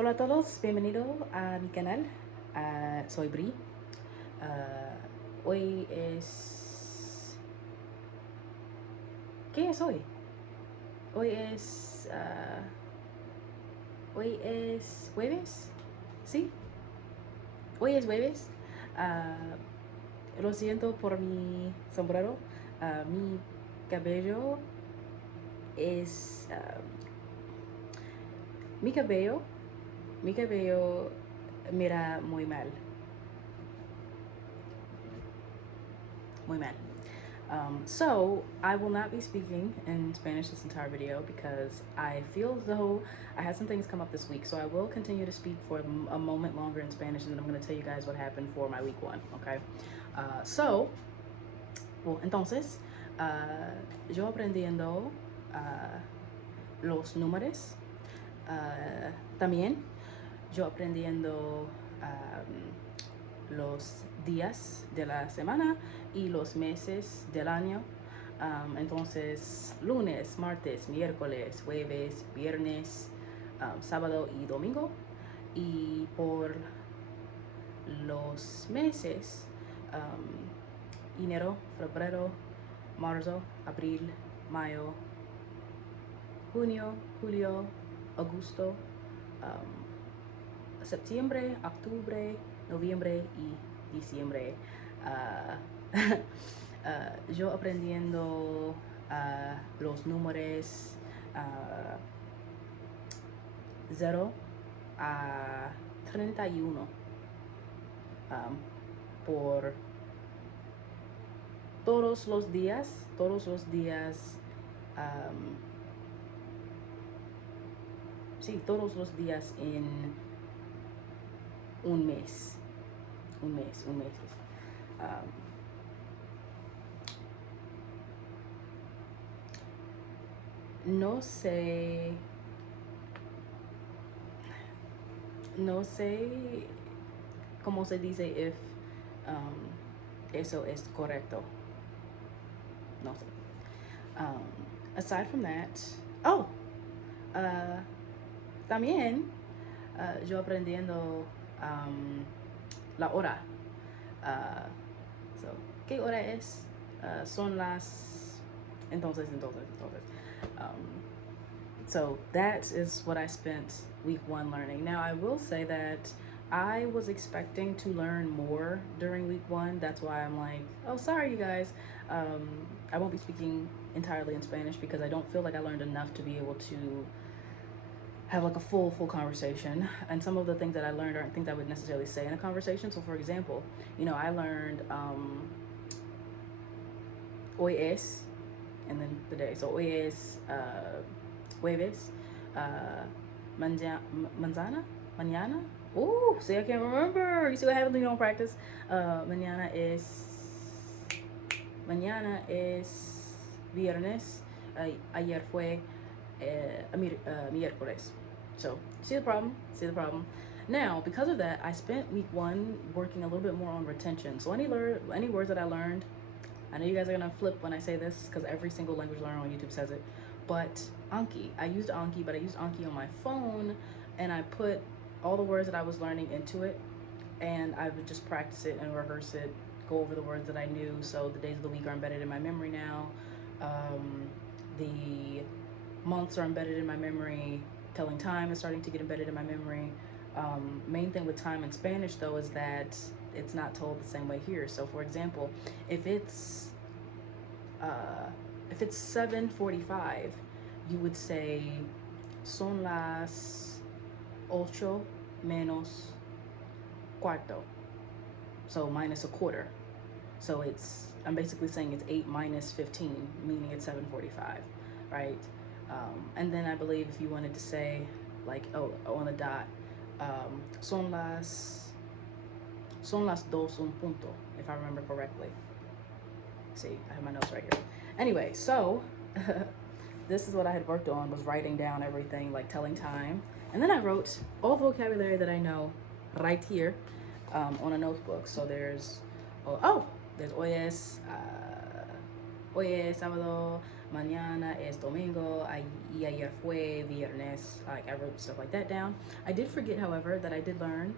Hola a todos, bienvenido a mi canal. Soy Bri. Hoy es... ¿Qué es hoy? Hoy es... hoy es jueves. ¿Sí? Hoy es jueves. Ah, lo siento por mi sombrero. Mi cabello es... mi cabello... Mi cabello mira muy mal. Muy mal. So I will not be speaking in Spanish this entire video because I feel as though I had some things come up this week. So I will continue to speak for a moment longer in Spanish, and then I'm going to tell you guys what happened for my week one. Okay. Well, entonces, yo aprendiendo los números. También yo aprendiendo los días de la semana y los meses del año. Entonces, lunes, martes, miércoles, jueves, viernes, sábado y domingo. Y por los meses, enero, febrero, marzo, abril, mayo, junio, julio, agosto, septiembre, octubre, noviembre y diciembre. Yo aprendiendo los números 0 a 31 por todos los días, sí, todos los días en un mes. No sé, cómo se dice if eso es correcto. No sé. Aside from that, también yo aprendiendo la hora. So, ¿qué hora es? Son las... Entonces. So that is what I spent week one learning. Now, I will say that I was expecting to learn more during week one. That's why I'm like, oh, sorry, you guys. I won't be speaking entirely in Spanish because I don't feel like I learned enough to be able to have like a full conversation. And some of the things that I learned aren't things I would necessarily say in a conversation. So for example, I learned hoy es, and then the day. So hoy es jueves, mañana. Oh, see, I can't remember. You see what happens when you don't practice. Mañana es viernes. Ayer fue miércoles. So, see the problem? Now, because of that, I spent week one working a little bit more on retention. So any words that I learned, I know you guys are gonna flip when I say this because every single language learner on YouTube says it, but Anki. I used Anki, but I used Anki on my phone, and I put all the words that I was learning into it, and I would just practice it and rehearse it, go over the words that I knew. So the days of the week are embedded in my memory now. The months are embedded in my memory. Telling time is starting to get embedded in my memory. Main thing with time in Spanish though is that it's not told the same way here. So for example, if it's 7:45, you would say son las 8 menos cuarto. So minus a quarter. So I'm basically saying it's 8 minus 15, meaning it's 7:45, right? And then I believe if you wanted to say, like, on the dot, son las dos un punto, if I remember correctly. See, I have my notes right here. Anyway, so this is what I had worked on, was writing down everything, like telling time. And then I wrote all vocabulary that I know right here on a notebook. So there's hoy es sábado, Mañana es domingo. Y ayer fue viernes. Like I wrote stuff like that down. I did forget, however, that I did learn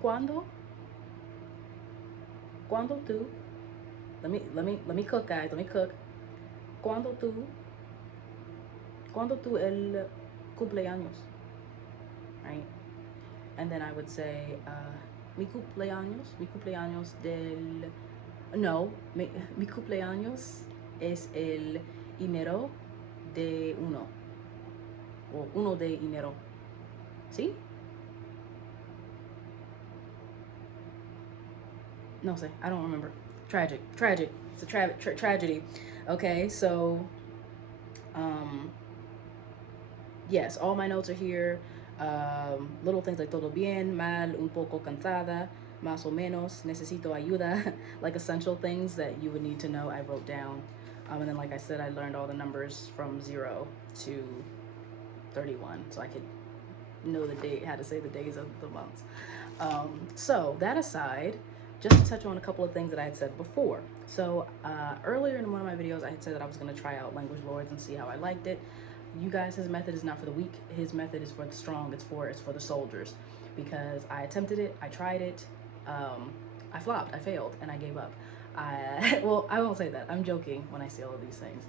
cuando cuando tú. Let me cook, guys. Let me cook. Cuando tú el cumpleaños, right? And then I would say mi cumpleaños del no, mi cumpleaños es el enero de uno, o uno de enero. ¿Sí? No sé, I don't remember. Tragic. It's a tragedy. Okay, so yes, all my notes are here. Little things like todo bien, mal, un poco cansada, más o menos, necesito ayuda, like essential things that you would need to know, I wrote down. And then, like I said, I learned all the numbers from 0 to 31, so I could know the date, how to say the days of the months. So that aside, just to touch on a couple of things that I had said before. So earlier in one of my videos, I had said that I was going to try out Language Lords and see how I liked it. You guys, his method is not for the weak. His method is for the strong. It's for the soldiers. Because I attempted it, I tried it, I flopped, I failed, and I gave up. Well, I won't say that. I'm joking when I say all of these things.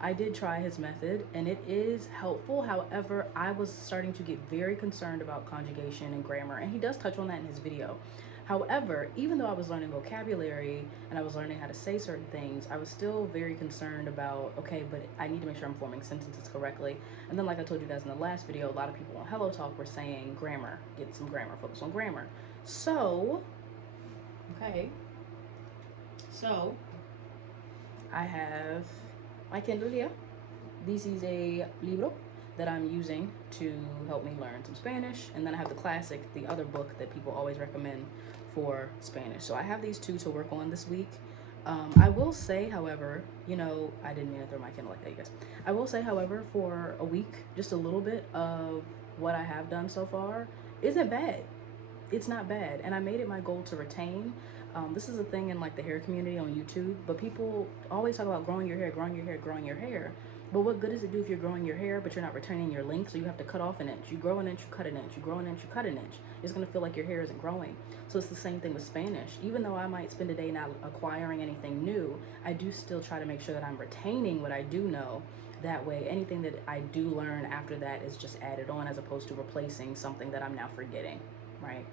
I did try his method, and it is helpful. However, I was starting to get very concerned about conjugation and grammar, and he does touch on that in his video. However, even though I was learning vocabulary and I was learning how to say certain things, I was still very concerned about, okay, but I need to make sure I'm forming sentences correctly. And then, like I told you guys in the last video, a lot of people on HelloTalk were saying grammar, get some grammar, focus on grammar. So, okay, so I have my Kindle here. This is a libro that I'm using to help me learn some Spanish. And then I have the classic, the other book that people always recommend for Spanish. So I have these two to work on this week. I will say, however, you know, I didn't mean to throw my Kindle like that, you guys. I will say, however, for a week, just a little bit of what I have done so far isn't bad. It's not bad. And I made it my goal to retain. This is a thing in like the hair community on YouTube, but people always talk about growing your hair, growing your hair, growing your hair. But what good does it do if you're growing your hair, but you're not retaining your length? So you have to cut off an inch. You grow an inch, you cut an inch. You grow an inch, you cut an inch. It's going to feel like your hair isn't growing. So it's the same thing with Spanish. Even though I might spend a day not acquiring anything new, I do still try to make sure that I'm retaining what I do know. That way, anything that I do learn after that is just added on as opposed to replacing something that I'm now forgetting, right?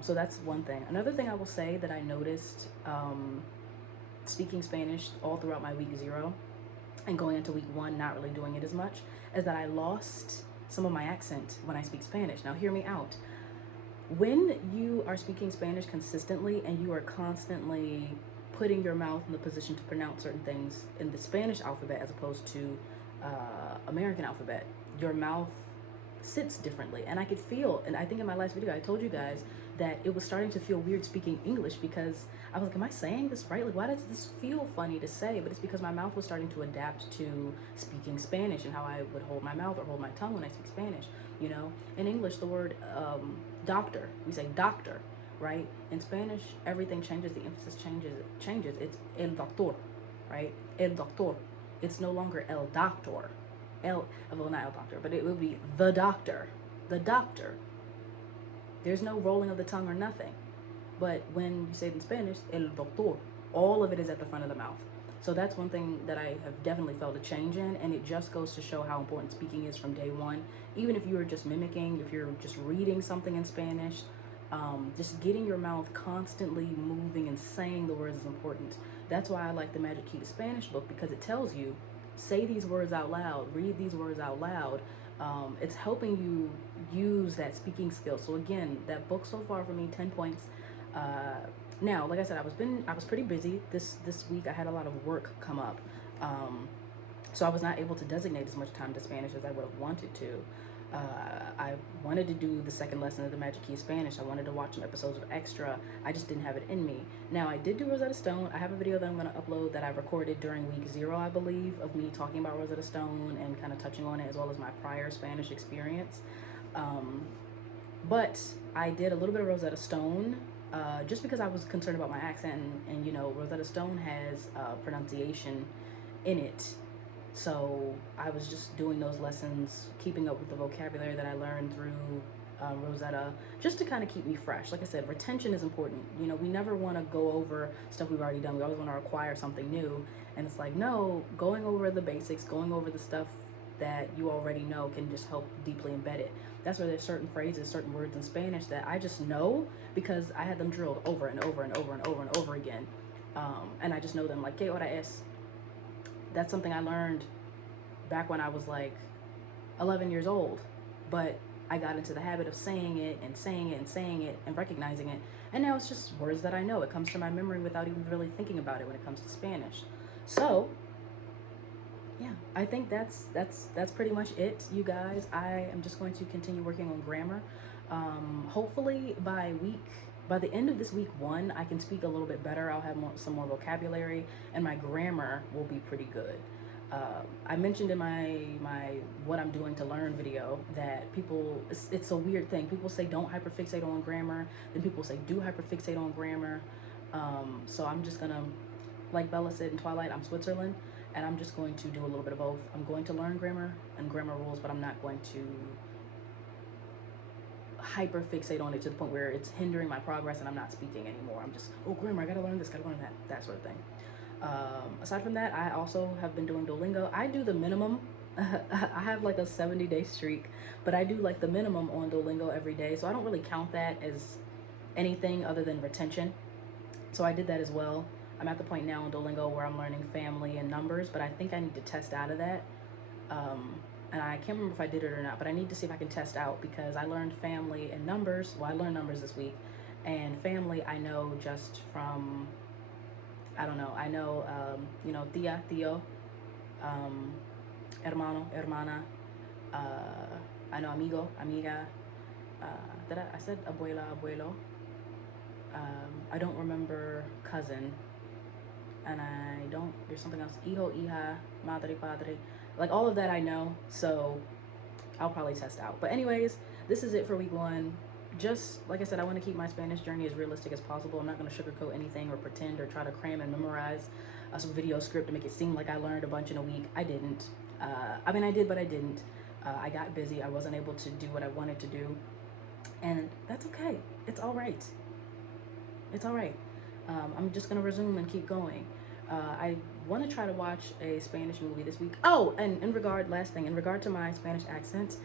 So that's one thing. Another thing I will say that I noticed speaking Spanish all throughout my week 0 and going into week 1 not really doing it as much, is that I lost some of my accent when I speak Spanish. Now hear me out. When you are speaking Spanish consistently and you are constantly putting your mouth in the position to pronounce certain things in the Spanish alphabet as opposed to American alphabet, your mouth sits differently. And I could feel, and I think in my last video I told you guys that it was starting to feel weird speaking English because I was like, am I saying this right? Like, why does this feel funny to say? But it's because my mouth was starting to adapt to speaking Spanish and how I would hold my mouth or hold my tongue when I speak Spanish. You know, in English, the word doctor, we say doctor, right? In Spanish, everything changes. The emphasis changes. It's el doctor, right? El doctor. It's no longer el doctor. Well, not el doctor, but it would be the doctor. The doctor. There's no rolling of the tongue or nothing. But when you say it in Spanish, el doctor, all of it is at the front of the mouth. So that's one thing that I have definitely felt a change in, and it just goes to show how important speaking is from day one. Even if you are just mimicking, if you're just reading something in Spanish, just getting your mouth constantly moving and saying the words is important. That's why I like the Magic Key to Spanish book, because it tells you, say these words out loud, read these words out loud. It's helping you use that speaking skill. So again, that book so far for me, 10 points. Now, like I said, I was pretty busy this week. I had a lot of work come up, so I was not able to designate as much time to Spanish as I would have wanted to. I wanted to do the second lesson of the Magic Key Spanish. I wanted to watch some episodes of Extra. I just didn't have it in me. Now, I did do Rosetta Stone. I have a video that I'm going to upload that I recorded during week 0, I believe, of me talking about Rosetta Stone and kind of touching on it, as well as my prior Spanish experience. But I did a little bit of Rosetta Stone just because I was concerned about my accent, and you know, Rosetta Stone has pronunciation in it. So I was just doing those lessons, keeping up with the vocabulary that I learned through Rosetta, just to kind of keep me fresh. Like I said, retention is important. You know, we never want to go over stuff we've already done. We always want to acquire something new. And it's like, no, going over the basics, going over the stuff that you already know can just help deeply embed it. That's where there's certain phrases, certain words in Spanish that I just know because I had them drilled over and over and over and over and over again. And I just know them, like, ¿qué hora es? That's something I learned back when I was like 11 years old. But I got into the habit of saying it and saying it and saying it and recognizing it. And now it's just words that I know. It comes to my memory without even really thinking about it when it comes to Spanish. So yeah, I think that's pretty much it, you guys. I am just going to continue working on grammar. Hopefully by the end of this week 1, I can speak a little bit better. I'll have some more vocabulary, and my grammar will be pretty good. I mentioned in my what I'm doing to learn video that people, it's a weird thing. People say don't hyperfixate on grammar, then people say do hyperfixate on grammar. So I'm just gonna, like Bella said in Twilight, I'm Switzerland, and I'm just going to do a little bit of both. I'm going to learn grammar and grammar rules, but I'm not going to hyper fixate on it to the point where it's hindering my progress and I'm not speaking anymore. I'm just, oh, grammar, I gotta learn this, gotta learn that sort of thing. Aside from that, I also have been doing Duolingo. I do the minimum. I have like a 70-day streak, but I do like the minimum on Duolingo every day. So I don't really count that as anything other than retention. So I did that as well. I'm at the point now on Duolingo where I'm learning family and numbers, but I think I need to test out of that. And I can't remember if I did it or not, but I need to see if I can test out, because I learned family and numbers. Well, I learned numbers this week, and family I know just from, I don't know, I know, you know, tía, tío, hermano, hermana, I know amigo, amiga, I said abuela, abuelo. I don't remember cousin, and there's something else, hijo, hija, madre, padre. Like, all of that I know, so I'll probably test out. But anyways, this is it for week 1. Just, like I said, I want to keep my Spanish journey as realistic as possible. I'm not going to sugarcoat anything or pretend or try to cram and memorize some video script to make it seem like I learned a bunch in a week. I didn't. I mean, I did, but I didn't. I got busy. I wasn't able to do what I wanted to do. And that's okay. It's all right. It's all right. I'm just going to resume and keep going. I want to try to watch a Spanish movie this week. Oh, and in regard to my Spanish accent,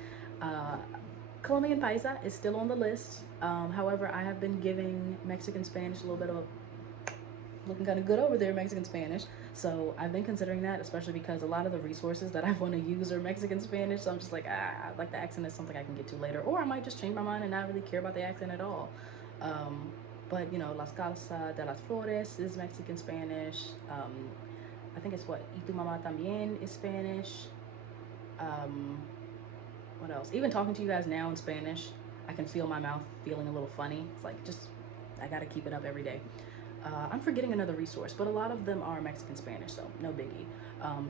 Colombian Paisa is still on the list. However, I have been giving Mexican Spanish a little bit of looking kind of good over there, Mexican Spanish. So I've been considering that, especially because a lot of the resources that I want to use are Mexican Spanish. So I'm just like, like the accent is something I can get to later. Or I might just change my mind and not really care about the accent at all. But, you know, Las Calzas de las Flores is Mexican Spanish. I think it's what, Y tu mamá también is Spanish. What else? Even talking to you guys now in Spanish, I can feel my mouth feeling a little funny. It's like, just, I gotta keep it up every day. I'm forgetting another resource, but a lot of them are Mexican Spanish, so no biggie.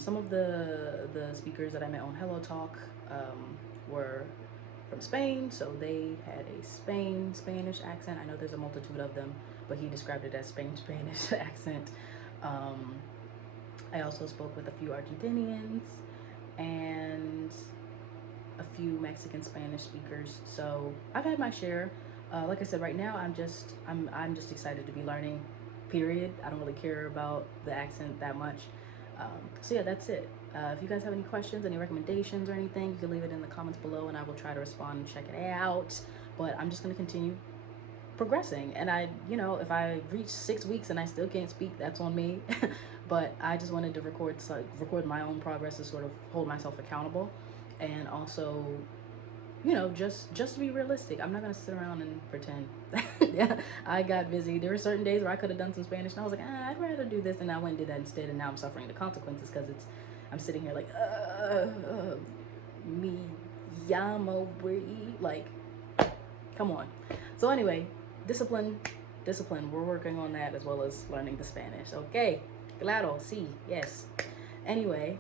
Some of the speakers that I met on HelloTalk were from Spain, so they had a Spanish accent. I know there's a multitude of them, but he described it as Spanish accent. I also spoke with a few Argentinians and a few Mexican Spanish speakers. So I've had my share. Like I said, right now I'm just excited to be learning, period. I don't really care about the accent that much. So yeah, that's it. If you guys have any questions, any recommendations or anything, you can leave it in the comments below and I will try to respond and check it out. But I'm just going to continue progressing. And you know, if I reach 6 weeks and I still can't speak, that's on me. But I just wanted to record my own progress to sort of hold myself accountable. And also, you know, just to be realistic. I'm not going to sit around and pretend. Yeah, I got busy. There were certain days where I could have done some Spanish and I was like, I'd rather do this, and I went and did that instead, and now I'm suffering the consequences because I'm sitting here like, me llamo Brie, like, come on. So anyway, discipline, we're working on that as well as learning the Spanish. Okay, claro, sí, yes. Anyway,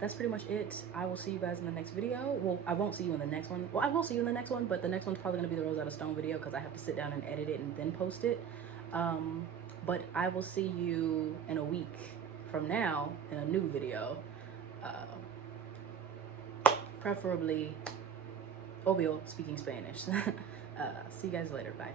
that's pretty much it. I will see you guys in the next video. Well, I won't see you in the next one. Well, I will see you in the next one, but the next one's probably going to be the Rosetta Stone video because I have to sit down and edit it and then post it. But I will see you in a week from now in a new video. Preferably, obvio, speaking Spanish. See you guys later. Bye.